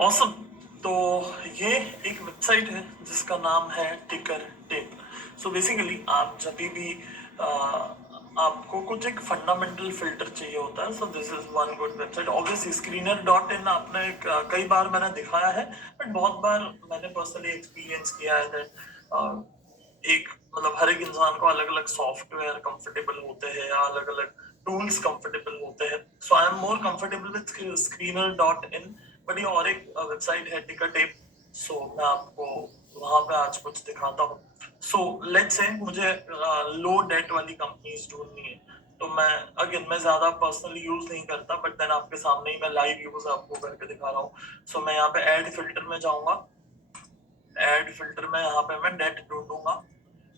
Awesome. तो ये एक वेबसाइट है जिसका नाम है टिकर टेप। सो बेसिकली आप जब भी आ, आपको कुछ एक फंडामेंटल फिल्टर चाहिए होता है, so this is one good website. Obviously screener.in आपने कई बार मैंने दिखाया है, बट बहुत बार मैंने पर्सनली एक्सपीरियंस किया है that, एक मतलब हर एक इंसान को अलग अलग सॉफ्टवेयर कंफर्टेबल होते हैं या अलग अलग टूल्स कंफर्टेबल होते हैं। So I am more comfortable with screener.in। But ये और एक वेबसाइट है टिकर टेप। सो मैं आपको वहां पे आज कुछ दिखाता हूँ। सो लेट्स से मुझे लो डेट वाली कंपनीज ढूंढनी है, तो मैं अगेन मैं ज्यादा पर्सनली यूज नहीं करता, बट देन आपके सामने ही मैं लाइव यूज आपको करके दिखा रहा हूँ। सो मैं यहाँ पे एड फिल्टर में जाऊंगा। एड फिल्टर में यहाँ पे मैं डेट ढूंढूंगा।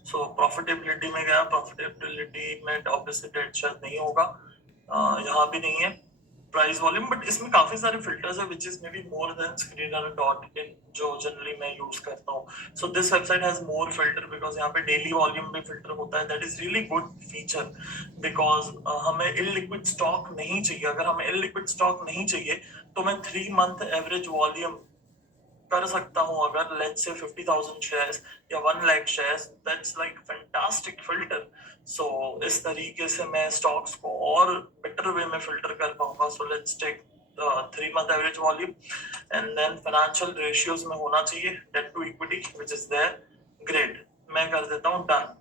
सो प्रॉफिटेबिलिटी में गया, प्रॉफिटेबिलिटी में ऑब्वियसली डेट शायद नहीं होगा, यहाँ भी नहीं है। प्राइस वॉल्यूम, बट इसमें काफी सारे फिल्टर्स है which is may be more than screener.in जो जनरली मैं यूज करता हूँ। So this website has more filter because यहाँ पे डेली वॉल्यूम में फिल्टर होता है। That is really good feature because हमें इलिक्विड स्टॉक नहीं चाहिए। अगर हमें इलिक्विड स्टॉक नहीं चाहिए तो मैं 3 मंथ एवरेज वॉल्यूम कर सकता हूं। अगर लेट्स से 50,000 शेयर्स या 1 lakh shares, that's like fantastic filter. So इस तरीके से मैं स्टॉक्स को और बेटर वे में फिल्टर कर पाऊंगा। So let's take 3 month average volume and then financial ratios में होना चाहिए debt to equity which is there. Great, मैं कर देता हूँ डन।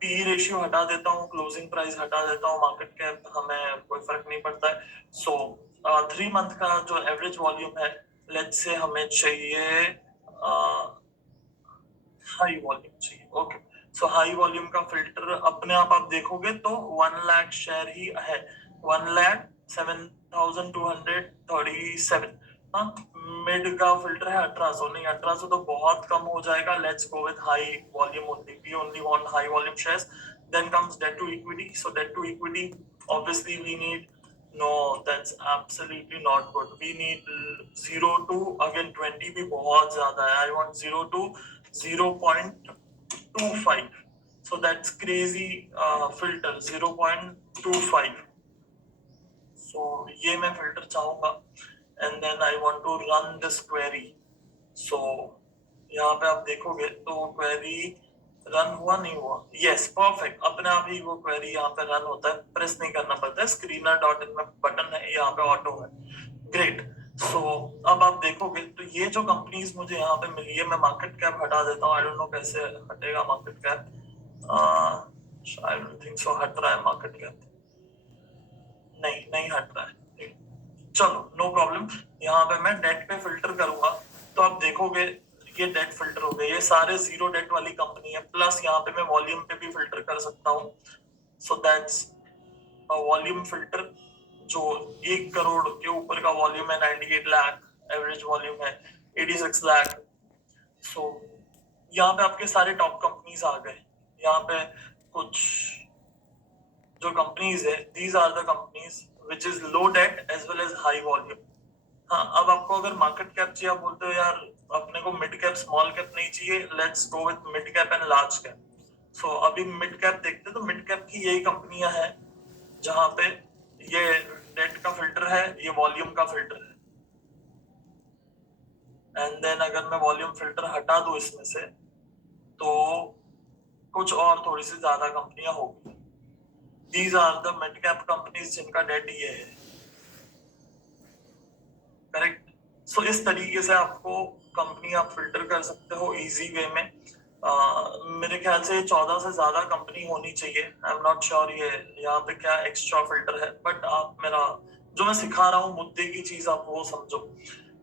पी रेशियो हटा देता हूँ, क्लोजिंग प्राइस हटा देता हूँ, मार्केट कैप हमें कोई फर्क नहीं पड़ता है। सो 3 मंथ का जो एवरेज वॉल्यूम है, लेट्स से हमें चाहिए हाई वॉल्यूम चाहिए। ओके, सो हाई वॉल्यूम का फिल्टर अपने आप देखोगे तो 1 लाख शेयर ही है। 1,07,237। हाँ, मिड का फिल्टर है 1800। नहीं, 1800 तो बहुत कम हो जाएगा। Let's go with high volume only. We only want high volume shares. Then comes debt to equity. So debt to equity obviously we need, no, that's absolutely not good. We need 0 to again 20 भी बहुत ज्यादा है। I want 0 to 0.25. So that's crazy filter 0.25. So ये मैं filter चाहूंगा and then I want to run this query. So यहाँ पे आप देखोगे तो query रन हुआ नहीं हुआ। यस, परफेक्ट, अपने आप ही वो क्वेरी यहाँ पे रन होता है, प्रेस नहीं करना पड़ता है। screener.in में बटन है, यहाँ पे ऑटो है। ग्रेट। सो अब आप देखोगे तो ये जो कंपनीज मुझे यहाँ पे मिली है, मैं मार्केट कैप हटा देता हूँ। आई डोंट नो कैसे हटेगा market cap. I don't think so हट रहा है मार्केट कैप। नहीं, नहीं हट रहा है। चलो, नो प्रॉब्लम। यहाँ पे मैं डेट पे फिल्टर करूंगा तो आप देखोगे ये डेट फिल्टर हो गए। ये सारे जीरो डेट वाली कंपनी है, प्लस यहाँ पे मैं वॉल्यूम पे भी फिल्टर कर सकता हूँ। So that's volume filter. जो 1 करोड़ के ऊपर का वॉल्यूम है 98 लाख, एवरेज वॉल्यूम है 86 लाख। सो यहाँ पे आपके सारे टॉप कंपनीज आ गए। यहाँ पे कुछ जो कंपनीज है, these are the companies which is low debt as well as high volume. हाँ, अब आपको अगर मार्केट कैप चाहिए, आप बोलते हो यार अपने को मिड कैप स्मॉल कैप नहीं चाहिए, let's go with mid cap and large cap. So अभी मिड कैप देखते हैं तो मिड कैप की यही कंपनियां हैं जहां पे ये डेट का फिल्टर है, ये वॉल्यूम का फिल्टर है। एंड देन अगर मैं वॉल्यूम फिल्टर हटा दूं इसमें से तो कुछ और थोड़ी सी ज्यादा कंपनियां होगी। These are the mid cap companies जिनका डेट ये है। करेक्ट। सो इस तरीके से आपको कंपनी आप फिल्टर कर सकते हो इजी वे में। मेरे ख्याल से 14 से ज्यादा कंपनी होनी चाहिए। आई एम नॉट श्योर ये यहाँ पे क्या एक्स्ट्रा फिल्टर है, बट आप मेरा जो मैं सिखा रहा हूँ मुद्दे की चीज आप वो समझो।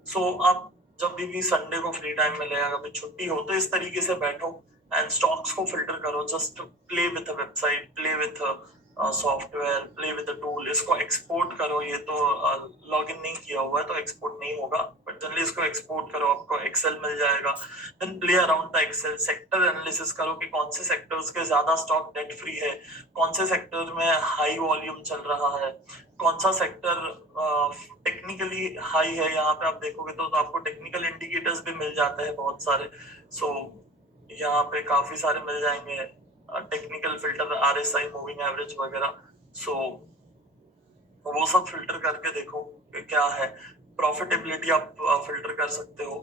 सो आप जब भी संडे को फ्री टाइम में ले, अगर छुट्टी हो तो इस तरीके से बैठो एंड स्टॉक्स को फिल्टर करो। Just play with a website, play with software, play with the tool. इसको एक्सपोर्ट करो। ये तो लॉग इन नहीं किया हुआ है तो एक्सपोर्ट नहीं होगा, बट जनरली इसको एक्सपोर्ट करो, आपको एक्सेल मिल जाएगा। Then play around the Excel, sector analysis करो कि कौन से सेक्टर्स के ज्यादा स्टॉक डेट फ्री है, कौन से सेक्टर में हाई वॉल्यूम चल रहा है, कौन सा सेक्टर टेक्निकली हाई है। यहाँ पे आप देखोगे तो आपको टेक्निकल इंडिकेटर्स भी मिल जाते हैं बहुत सारे। सो यहाँ पे काफी सारे मिल जाएंगे technical filter, RSI, moving average वगैरह। सो वो सब फिल्टर करके देखो कि क्या है। प्रॉफिटेबिलिटी आप फिल्टर कर सकते हो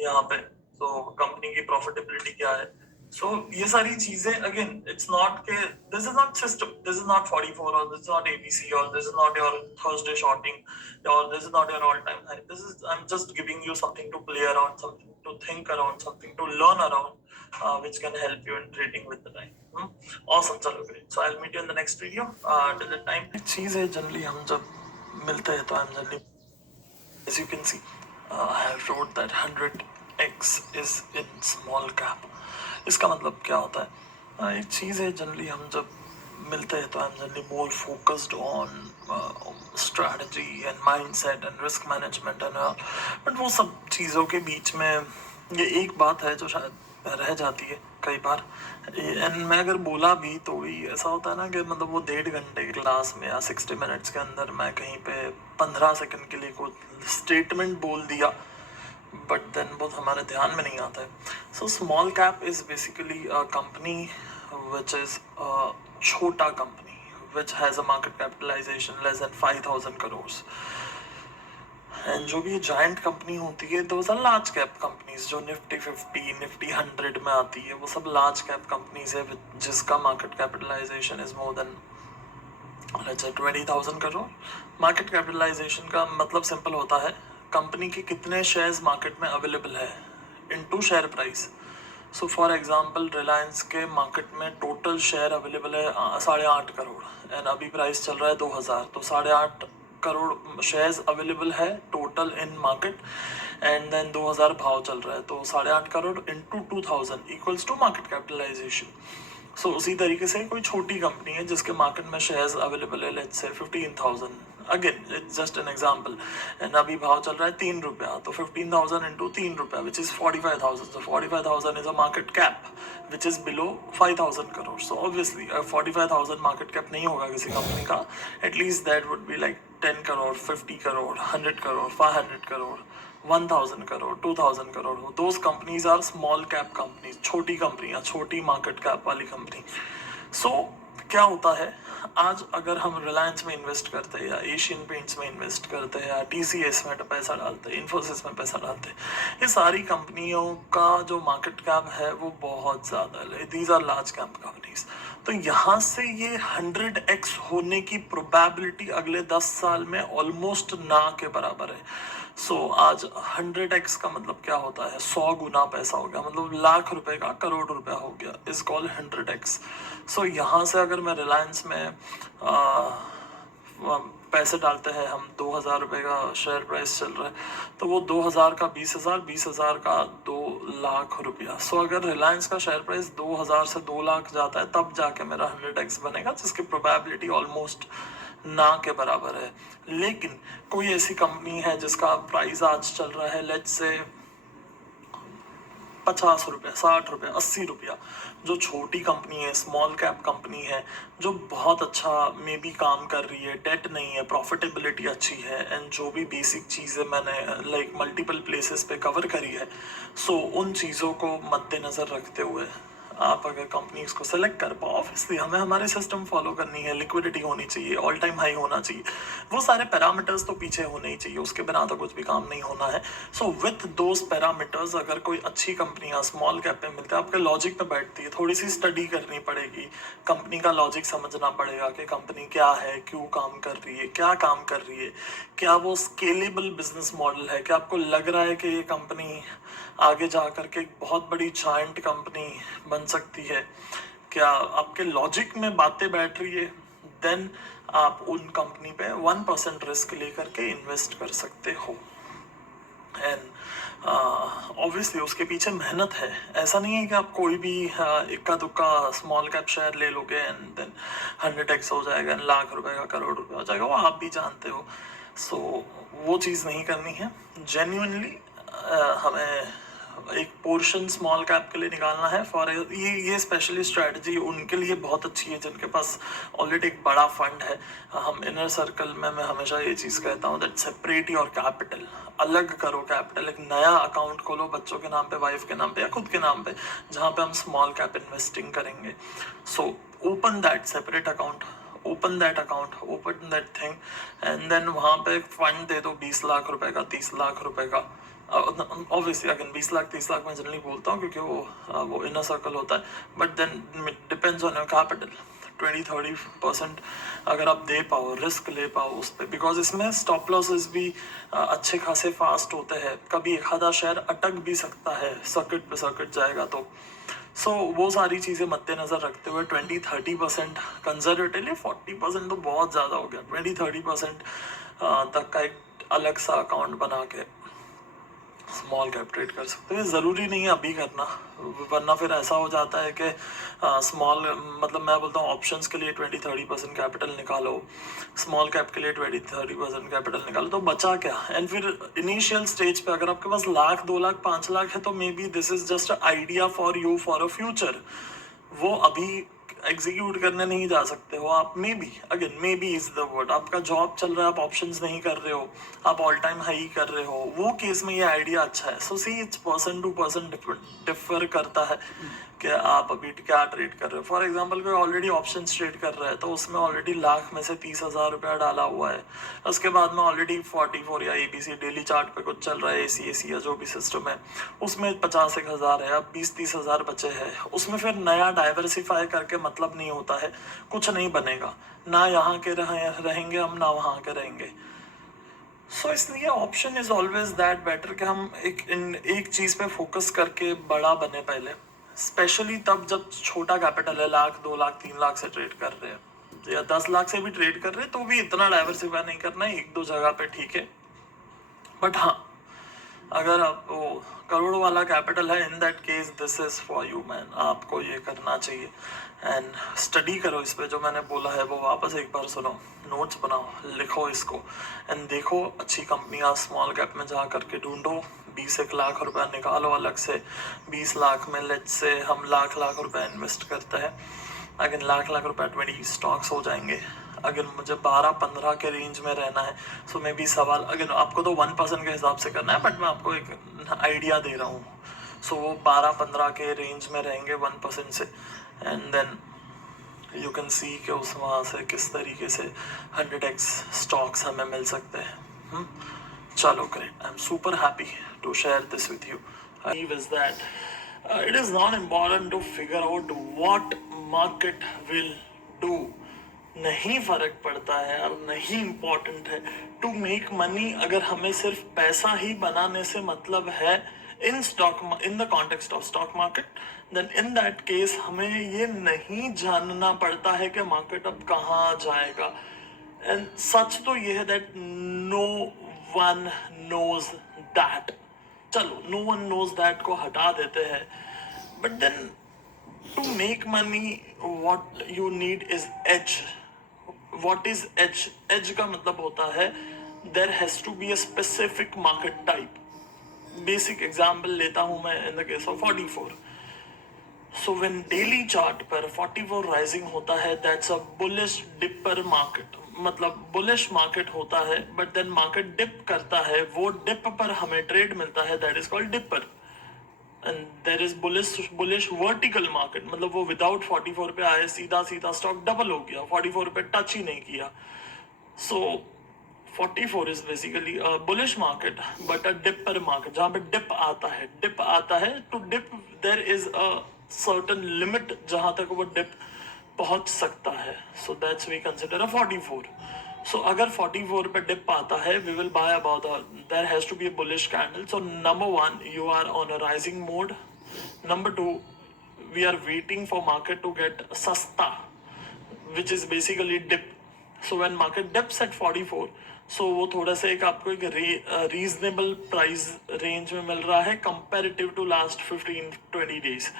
यहाँ पे। तो कंपनी की प्रॉफिटेबिलिटी क्या है। सो ये सारी चीजें अगेन इट्स नॉट के this is not system, this is not 44 और दिस इज नॉट एबीसी और this is not your Thursday shorting और this is not your all time high. This is I am just giving you something to play around, something to think around, something to learn around which can help you in trading with the time. Awesome, चलो great. So I'll meet you in the next video. Till the time, एक चीज है generally हम जब मिलते हैं तो I'm generally, as you can see, I have wrote that 100x is in small cap. इसका मतलब क्या होता है? एक चीज है जनरली हम जब मिलते हैं तो I'm generally more focused on strategy and mindset and risk management and all. But वो सब चीज़ों के बीच में ये एक बात है जो शायद रह जाती है कई बार। एंड मैं अगर बोला भी तो भी ऐसा होता है ना कि मतलब वो 1.5 घंटे की क्लास में या 60 मिनट्स के अंदर मैं कहीं पे 15 सेकंड के लिए कोई स्टेटमेंट बोल दिया, बट देन वो हमारे ध्यान में नहीं आता है। So small cap is basically a company which is छोटा company which has a market capitalisation less than 5,000 crore. And जो भी जायंट कंपनी होती है those are large cap companies, जो निफ्टी 50 निफ्टी 100 में आती है, वो सब लार्ज कैप कंपनीज है जिसका market capitalization is more than let's say 20,000 crore. Market capitalisation का मतलब सिंपल होता है कंपनी के कितने शेयर्स मार्केट में अवेलेबल है into share price. So for example Reliance के मार्केट में टोटल शेयर अवेलेबल है 8.5 करोड़ एंड अभी प्राइस चल रहा है 2,000, तो 8.5 करोड़ शेयर्स अवेलेबल है total in market and then 2,000 भाव चल रहा है, तो 8.5 crore into 2,000 equals to market capitalisation. So उसी तरीके से कोई छोटी कंपनी है जिसके मार्केट में शेयर्स अवेलेबल है let's say 15,000, again it's just an example, and अभी भाव चल रहा है 3 रुपया, तो 15,000 इंटू 3 रुपया which is 45,000। So 45,000 is a market cap which is below 5,000 crore. So obviously 45,000 market cap नहीं होगा किसी कंपनी का, at least that would be like 10 crore, 50 crore, 100 crore, 500 crore, 1,000 crore, 2,000 crore. Those companies are small cap companies, छोटी कंपनियां, छोटी मार्केट कैप वाली कंपनी। सो क्या होता है आज अगर हम रिलायंस में इन्वेस्ट करते हैं या एशियन पेंट्स में इन्वेस्ट करते हैं या टीसीएस में पैसा डालते हैं, इन्फोसिस में पैसा डालते हैं, ये सारी कंपनियों का जो मार्केट कैप है वो बहुत ज़्यादा है, these are large cap companies. तो यहाँ से ये 100x होने की प्रोबेबिलिटी अगले 10 साल में ऑलमोस्ट ना के बराबर है। सो आज 100x का मतलब क्या होता है, 100 गुना पैसा हो गया, मतलब लाख रुपए का करोड़ रुपया हो गया, इज कॉल 100x। सो यहाँ से अगर मैं रिलायंस में पैसे डालते हैं हम, 2,000 रुपये का शेयर प्राइस चल रहा है, तो वो 2,000 का 20,000, 20,000 का 2,00,000 रुपया। सो अगर रिलायंस का शेयर प्राइस 2,000 से 2,00,000 जाता है तब जाके मेरा 100x बनेगा, जिसकी प्रोबेबिलिटी ऑलमोस्ट ना के बराबर है। लेकिन कोई ऐसी कंपनी है जिसका प्राइस आज चल रहा है लेट्स से 50 रुपये, 60 रुपये, 80 रुपया, जो छोटी कंपनी है, स्मॉल कैप कंपनी है, जो बहुत अच्छा मे बी काम कर रही है, डेट नहीं है, प्रॉफिटेबिलिटी अच्छी है, एंड जो भी बेसिक चीज़ें मैंने लाइक मल्टीपल प्लेसेस पे कवर करी है, सो उन चीज़ों को मद्देनज़र रखते हुए आप अगर कंपनीज को सेलेक्ट कर पाओ, ऑब्वियसली हमें हमारे सिस्टम फॉलो करनी है, लिक्विडिटी होनी चाहिए, ऑल टाइम हाई होना चाहिए, वो सारे पैरामीटर्स तो पीछे होने ही चाहिए, उसके बिना तो कुछ भी काम नहीं होना है। सो विथ दोज पैरामीटर्स अगर कोई अच्छी कंपनियां स्मॉल कैप में मिलते हैं, आपके लॉजिक में बैठती है, थोड़ी सी स्टडी करनी पड़ेगी, कंपनी का लॉजिक समझना पड़ेगा कि कंपनी क्या है, क्यों काम कर रही है, क्या काम कर रही है, क्या वो स्केलेबल बिजनेस मॉडल है, क्या आपको लग रहा है कि ये कंपनी आगे जा करके एक बहुत बड़ी जायंट कंपनी बन सकती है, क्या आपके लॉजिक में बातें बैठ रही है, देन आप उन कंपनी पे 1% रिस्क लेकर के इन्वेस्ट कर सकते हो। एंड ऑब्वियसली उसके पीछे मेहनत है, ऐसा नहीं है कि आप कोई भी इक्का दुक्का स्मॉल कैप शेयर ले लोगे एंड देन 100x हो जाएगा, लाख रुपए का करोड़ रुपए हो जाएगा, वो आप भी जानते हो। सो वो चीज़ नहीं करनी है, जेन्युइनली हमें एक पोर्शन स्मॉल कैप के लिए निकालना है। फॉर ये स्पेशली स्ट्रेटजी उनके लिए बहुत अच्छी है जिनके पास ऑलरेडी एक बड़ा फंड है। हम इनर सर्कल में मैं हमेशा ये चीज़ कहता हूँ दैट सेपरेट योर कैपिटल, अलग करो कैपिटल, एक नया अकाउंट खोलो बच्चों के नाम पे, वाइफ के नाम पे या खुद के नाम पे, जहाँ पे हम स्मॉल कैप इन्वेस्टिंग करेंगे। So open that separate account, open that account, open that thing, and then वहाँ पे फंड दे दो 20 लाख रुपए का, 30 लाख रुपए का। ऑब्वियसली अगेन 20 लाख 30 लाख मैं जनरली बोलता हूँ क्योंकि वो इनर सर्कल होता है, but then depends on your capital. 20-30% अगर आप दे पाओ, रिस्क ले पाओ उस पर, बिकॉज इसमें स्टॉप लॉसेस भी अच्छे खासे फास्ट होते हैं। कभी एक आधा शेयर अटक भी सकता है, सर्किट पे सर्किट जाएगा तो। सो वो सारी चीज़ें मद्देनजर रखते हुए 20-30% कंजर्वेटिवली, 40% तो बहुत ज़्यादा हो गया, 20-30% तक का एक अलग सा अकाउंट बना के स्मॉल कैप ट्रेड कर सकते हैं। ज़रूरी नहीं है अभी करना, वरना फिर ऐसा हो जाता है कि स्मॉल, मतलब मैं बोलता हूँ ऑप्शंस के लिए 20-30% कैपिटल निकालो, स्मॉल कैप के लिए 20-30% कैपिटल निकालो, तो बचा क्या। एंड फिर इनिशियल स्टेज पे अगर आपके पास लाख 2 लाख 5 लाख है तो may be this is just idea for you for a future. वो अभी एग्जीक्यूट करने नहीं जा सकते हो आप, may be, again may be is the word, आपका जॉब चल रहा है, आप ऑप्शंस नहीं कर रहे हो, आप ऑल टाइम हाई कर रहे हो, वो केस में ये आइडिया अच्छा है। So see it's person to person differ करता है कि आप अभी क्या ट्रेड कर रहे हो। फॉर एग्जाम्पल कोई ऑलरेडी ऑप्शन ट्रेड कर रहा है तो उसमें ऑलरेडी लाख में से 30,000 रुपया डाला हुआ है, उसके बाद में ऑलरेडी 44 या ABC डेली चार्ट पे कुछ चल रहा है, AC या जो भी सिस्टम है उसमें 50,000 है, अब 20-30,000 बचे हैं, उसमें फिर नया डाइवर्सिफाई करके मतलब नहीं होता है, कुछ नहीं बनेगा, ना यहाँ के रहेंगे हम, ना वहाँ के रहेंगे। सो इसलिए option is always that better कि हम एक चीज पे फोकस करके बड़ा बने पहले, स्पेशली तब जब छोटा कैपिटल है, लाख 2 लाख 3 लाख से ट्रेड कर रहे हैं या 10 लाख से भी ट्रेड कर रहे हैं तो भी इतना डाइवर्सिफाई नहीं करना है, एक दो जगह पे ठीक है। बट हाँ, अगर आप वो करोड़ वाला कैपिटल है, इन that case this is for you man, आपको ये करना चाहिए। एंड स्टडी करो इस पे, जो मैंने बोला है वो वापस एक बार सुनो, नोट्स बनाओ, लिखो इसको, एंड देखो अच्छी कंपनियां स्मॉल कैप में जा करके ढूंढो, 20 लाख रुपया निकालो अलग से, 20 लाख में लेट्स से हम लाख लाख रुपया इन्वेस्ट करते हैं, अगर लाख लाख रुपया 20 स्टॉक्स हो जाएंगे, अगर मुझे 12-15 के रेंज में रहना है, सो मे बी सवाल, अगर आपको तो 1% के हिसाब से करना है, बट मैं आपको एक आइडिया दे रहा हूँ। सो वो 12-15 के रेंज में रहेंगे 1% से, and then you can see कि उस वहाँ से किस तरीके से 100x स्टॉक्स हमें मिल सकते हैं। चलो great, I am super happy to share this with you. Is that it is not important to figure out what market will do, नहीं फर्क पड़ता है और नहीं इम्पोर्टेंट है टू मेक मनी। अगर हमें सिर्फ पैसा ही बनाने से मतलब है in the context of stock market, then in that case हमें ये नहीं जानना पड़ता है कि मार्केट अब कहाँ जाएगा। एंड सच तो ये है that no one knows that, चलो नो वन नोज दैट को हटा देते हैं, but then to make money what you need is edge. What is edge? Edge का मतलब होता है there has to be a specific market type. Basic example लेता हूँ मैं in the case of 44. So when daily chart पर 44 rising होता है, that's a bullish dipper market. मतलब bullish market होता है, but then market dip करता है, वो dip पर हमें trade मिलता है, that is called dipper. And there is bullish vertical market, मतलब वो विदाउट 44 पे आए, सीधा सीधा स्टॉक डबल हो गया, 44 पे टच ही नहीं किया। So 44 is basically bullish market but a dipper market, जहाँ पे डिप आता है to dip there is a certain limit जहां तक वो डिप पहुंच सकता है। So that's we consider a 44। So अगर 44 पे डिप आता है, we will buy about, there has to be a bullish candle. So number 1, you are on a rising mode. Number 2, we are waiting for market to get सस्ता, which is basically dip. So when market dips at 44, so वो थोड़ा सा एक आपको एक reasonable price range में मिल रहा है comparative to last 15-20 days.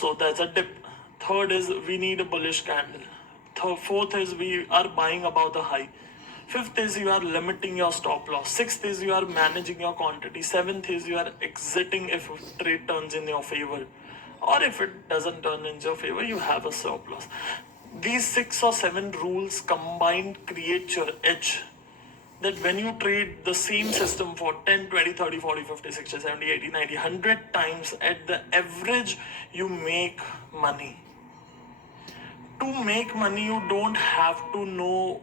So that's a dip. Third is we need a bullish candle. Fourth is we are buying above the high. Fifth is you are limiting your stop loss. Sixth is you are managing your quantity. Seventh is you are exiting if trade turns in your favor. Or if it doesn't turn in your favor, you have a surplus. These 6 or 7 rules combined create your edge. That when you trade the same system for 10, 20, 30, 40, 50, 60, 70, 80, 90, 100 times, at the average, you make money. to make money you don't have to know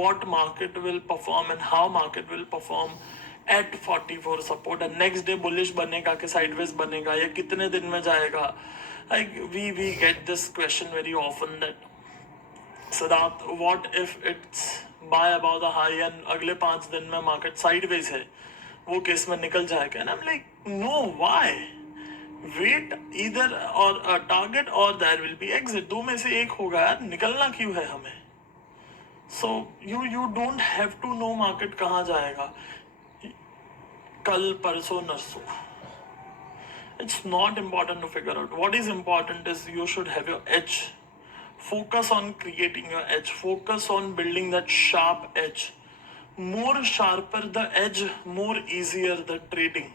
what market will perform and how market will perform at 44 support and next day bullish बनेगा कि sideways बनेगा या कितने दिन में जाएगा. Like we get this question very often that Siddharth, what if it's buy above the high and अगले 5 दिन में market sideways है, वो केस में निकल जाएगा. And I'm like, no, why? Wait either or a target or there will be exit. दो में से एक होगा यार, निकलना क्यों है हमें? So you don't have to know market कहाँ जाएगा कल परसों नरसों. It's not important to figure out. What is important is you should have your edge. Focus on creating your edge. Focus on building that sharp edge. More sharper the edge, more easier the trading.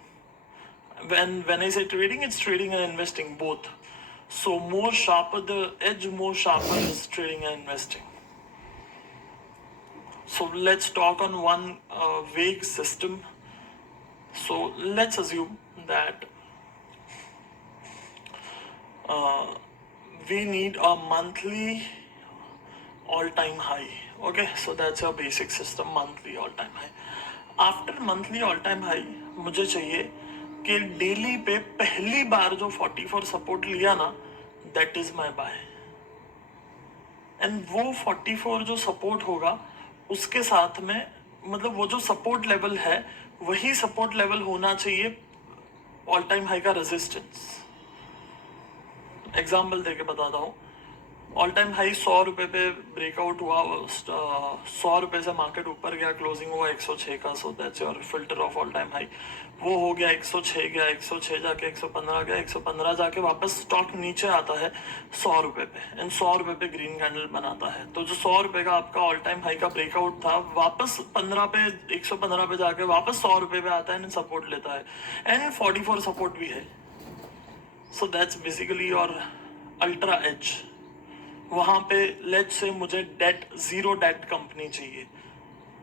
When I say trading, it's trading and investing both. So more sharper the edge, more sharper is trading and investing. So let's talk on one vague system. So let's assume that we need a monthly all-time high. Okay, so that's your basic system, monthly all-time high. After monthly all-time high, मुझे चाहिए कि daily पे पहली बार जो 44 support लिया ना, that is my buy. And वो 44 जो सपोर्ट होगा उसके साथ में मतलब वो जो सपोर्ट लेवल है वही सपोर्ट लेवल होना चाहिए ऑल टाइम हाई का रेजिस्टेंस. एग्जाम्पल देके बताता हूँ. ऑल टाइम हाई 100 रुपये पे ब्रेकआउट हुआ, 100 रुपये से मार्केट ऊपर गया, क्लोजिंग हुआ 106 का. So that's your filter of all time high. वो हो गया 106 गया, 106 जाके 115 गया, 115 जाके वापस स्टॉक नीचे आता है 100 रुपये पे एंड 100 रुपये पे ग्रीन कैंडल बनाता है. तो जो 100 रुपये का आपका ऑल टाइम हाई का ब्रेकआउट था वापस 15 पे 115 पे जाके वापस 100 रुपये पे आता है एंड सपोर्ट लेता है एंड 44 सपोर्ट भी है. So that's basically your ultra edge. वहां पे लेट्स से मुझे डेट जीरो डेट कंपनी चाहिए,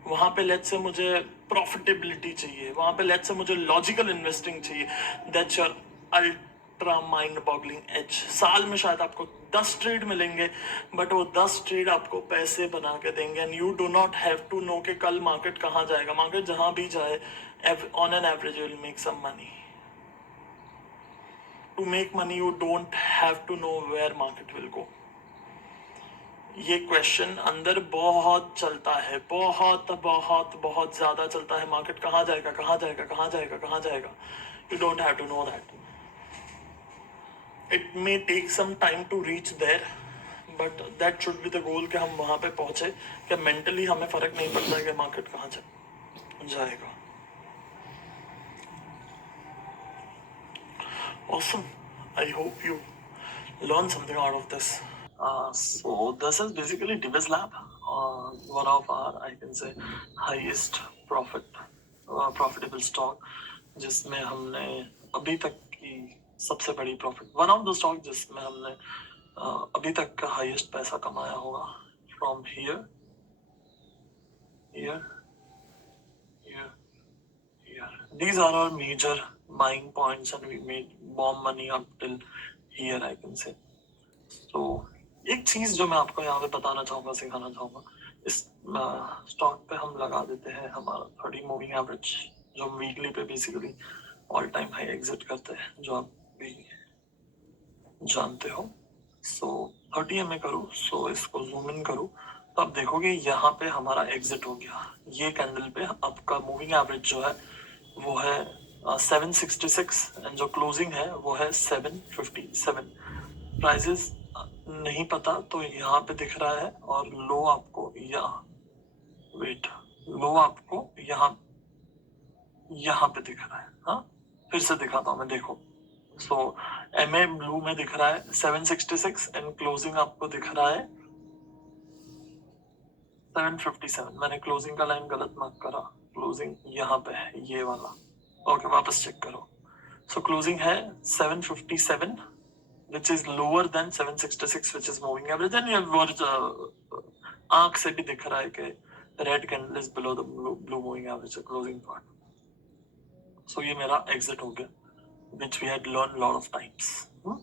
वहां पे लेट्स से मुझे प्रॉफिटेबिलिटी चाहिए, वहां पे लेट्स से मुझे लॉजिकल इन्वेस्टिंग चाहिए. That's your ultra mind boggling edge. साल में शायद आपको 10 ट्रेड मिलेंगे बट वो 10 ट्रेड आपको पैसे बना के देंगे and you do not have to know कि कल मार्केट कहाँ जाएगा. मार्केट जहां भी जाए on an average will make some money. To make money you don't have to know where market will go. ये क्वेश्चन अंदर बहुत चलता है, बहुत बहुत बहुत ज्यादा चलता है. मार्केट कहाँ जाएगा, कहाँ जाएगा, कहाँ जाएगा, कहाँ जाएगा. You don't have to know that. It may take some time to reach there but that should be the goal कि हम वहां पे पहुंचे कि मेंटली हमें फर्क नहीं पड़ता है कि मार्केट कहाँ जाएगा. Awesome. I hope you learn something out of this. So this is basically Divis Lab, one of our, I can say, highest profitable stock, जिसमें हमने अभी तक की सबसे बड़ी profit, one of the stock जिसमें हमने अभी तक का हाईएस्ट पैसा कमाया होगा. From here these are our major buying points and we made bomb money up till here, I can say. So एक चीज जो मैं आपको यहाँ पे बताना चाहूंगा, सिखाना चाहूंगा, इस स्टॉक पे हम लगा देते हैं हमारा 30 मूविंग एवरेज, जो हम वीकली पे basically all time high exit करते हैं, जो आप भी जानते हो. सो 30 में करूँ, सो इसको जूम इन करूँ तो आप देखोगे यहाँ पे हमारा एग्जिट हो गया. ये कैंडल पे आपका मूविंग एवरेज जो है वो है 766 एंड जो क्लोजिंग है वो है 757. प्राइजेस नहीं पता तो यहाँ पे दिख रहा है और लो आपको लो आपको यहाँ पे दिख रहा है. हाँ, फिर से दिखाता हूँ मैं, देखो. सो MA ब्लू में दिख रहा है 766 एंड क्लोजिंग आपको दिख रहा है 757. मैंने क्लोजिंग का लाइन गलत मार्क करा, क्लोजिंग यहाँ पे है ये वाला. ओके, वापस चेक करो. सो क्लोजिंग है 757 which is lower than 766 which is moving average and your आंख से भी दिख रहा है कि red candle is below the blue moving average closing point. So ये मेरा एग्जिट हो गया which we had learned lot of times.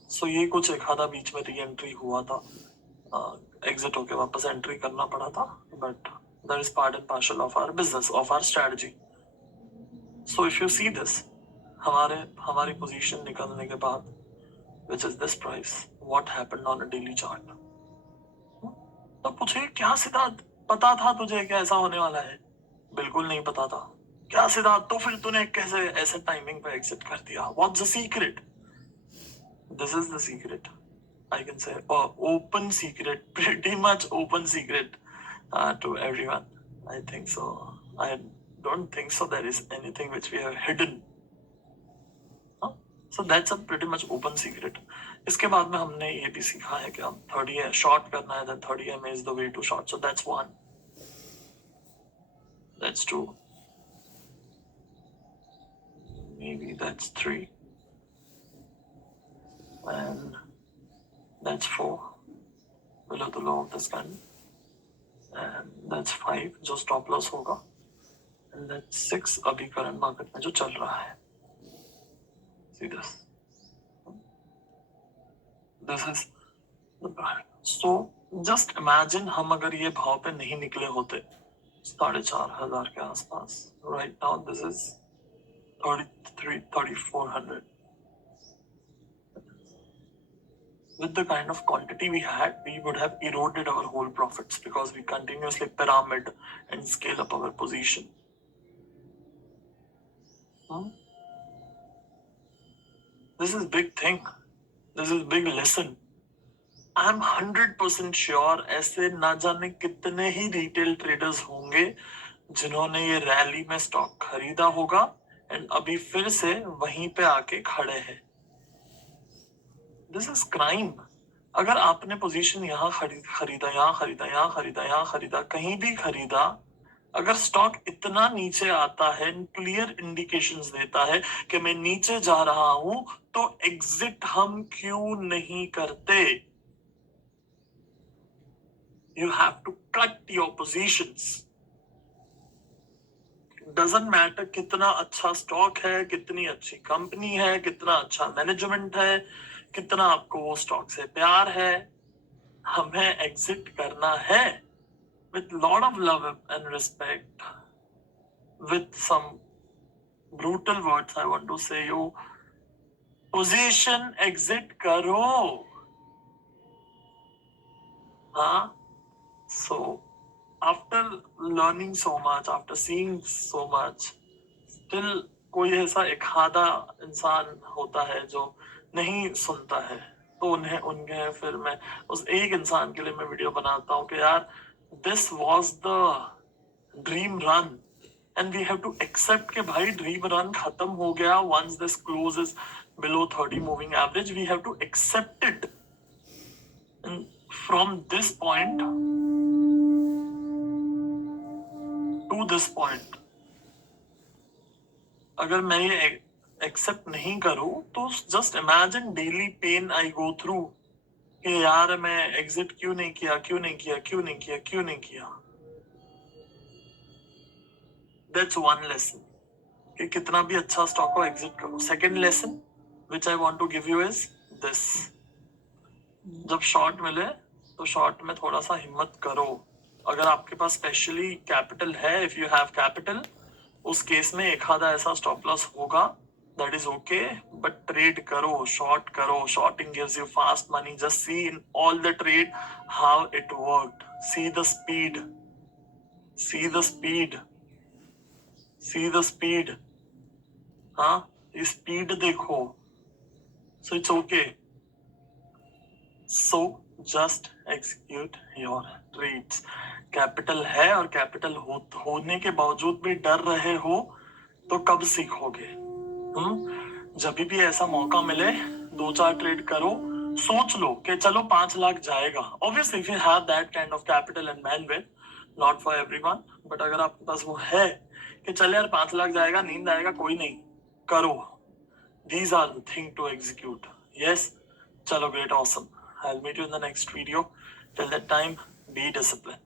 So ये कुछ एक आधा बीच में री एंट्री हुआ था एग्जिट होके वापस एंट्री करना पड़ा था, but that is part and parcel of our business, of our strategy. So if you see this, हमारी पोजीशन निकलने के बाद, which is this price, what happened on a daily chart. तो पूछे क्या सिद्धार्थ, पता था तुझे क्या ऐसा होने वाला है? बिल्कुल नहीं पता था. क्या सिद्धार्थ, तो फिर तूने कैसे ऐसे टाइमिंग पे एग्जिट कर दिया? What's the secret? This is the secret. I can say open secret, pretty much open secret to everyone. I think so. I don't think so there is anything which we have hidden. So that's a pretty much open secret. इसके बाद में हमने ये भी सीखा है कि हम 30 शॉर्ट करना है, then 30 EMA is the way to short. So that's one. That's two. Maybe that's three. And that's four. Below the low of this candle. And that's five, जो stop loss होगा. And that's six, अभी current market में जो चल रहा है. See this. This is the brand. So just imagine हम अगर ये भाव पे नहीं निकले होते 4,500 के आसपास. Right now this is 3,400. With the kind of quantity we had, we would have eroded our whole profits because we continuously pyramid and scale up our position. This is big thing. This is big lesson. I am 100% sure ऐसे ना जाने कितने ही retail traders होंगे जिन्होंने ये rally में stock खरीदा होगा एंड अभी फिर से वहीं पे आके खड़े हैं. This is crime. अगर आपने पोजीशन यहाँ खरीदा, यहाँ खरीदा, यहाँ खरीदा, यहाँ खरीदा, कहीं भी खरीदा, अगर स्टॉक इतना नीचे आता है, क्लियर इंडिकेशंस देता है कि मैं नीचे जा रहा हूं, तो एग्जिट हम क्यों नहीं करते? You have to cut your positions. Doesn't matter कितना अच्छा स्टॉक है, कितनी अच्छी कंपनी है, कितना अच्छा मैनेजमेंट है, कितना आपको वो स्टॉक से प्यार है, हमें एग्जिट करना है with lot of love and respect. With some brutal words I want to say you, position exit करो. हाँ. So after learning so much, after seeing so much, still कोई ऐसा एक आधा इंसान होता है जो नहीं सुनता है, तो उनके फिर मैं उस एक इंसान के लिए मैं वीडियो बनाता हूँ कि यार this was the dream run and we have to accept कि भाई dream run खत्म हो गया. Once this closes below 30 moving average, we have to accept it. And from this point to this point, अगर मैं ये एक्सेप्ट नहीं करूं तो जस्ट इमेजिन डेली पेन आई गो थ्रू कि यार मैं एग्जिट क्यों नहीं किया, क्यों नहीं किया, क्यों नहीं किया, क्यों नहीं किया. दैट्स वन लेसन कि कितना भी अच्छा स्टॉक हो एग्जिट करो. Second lesson which I want to give you is this. जब शॉर्ट मिले तो शॉर्ट में थोड़ा सा हिम्मत करो. अगर आपके पास स्पेशली कैपिटल है, इफ यू हैव कैपिटल, उस केस में एक आधा ऐसा स्टॉप लॉस होगा, that is okay, but trade करो, शॉर्ट करो. Shorting gives you fast money. Just see in all the trade how it worked. See the speed, see the speed, see the speed. हाँ, ये speed देखो. So it's okay. So just execute your trades. Capital है और capital होने के बावजूद भी डर रहे हो तो कब सीखोगे? जब भी ऐसा मौका मिले 2-4 ट्रेड करो. सोच लो कि चलो 5 लाख जाएगा. Obviously if you have that kind of capital and bandwidth, not for everyone, but अगर आपके पास वो है कि चल यार 5 लाख जाएगा, नींद आएगा, कोई नहीं, करो. These are the thing to execute. Yes, चलो, great, awesome. I'll meet you in the next video. Till that time, be disciplined.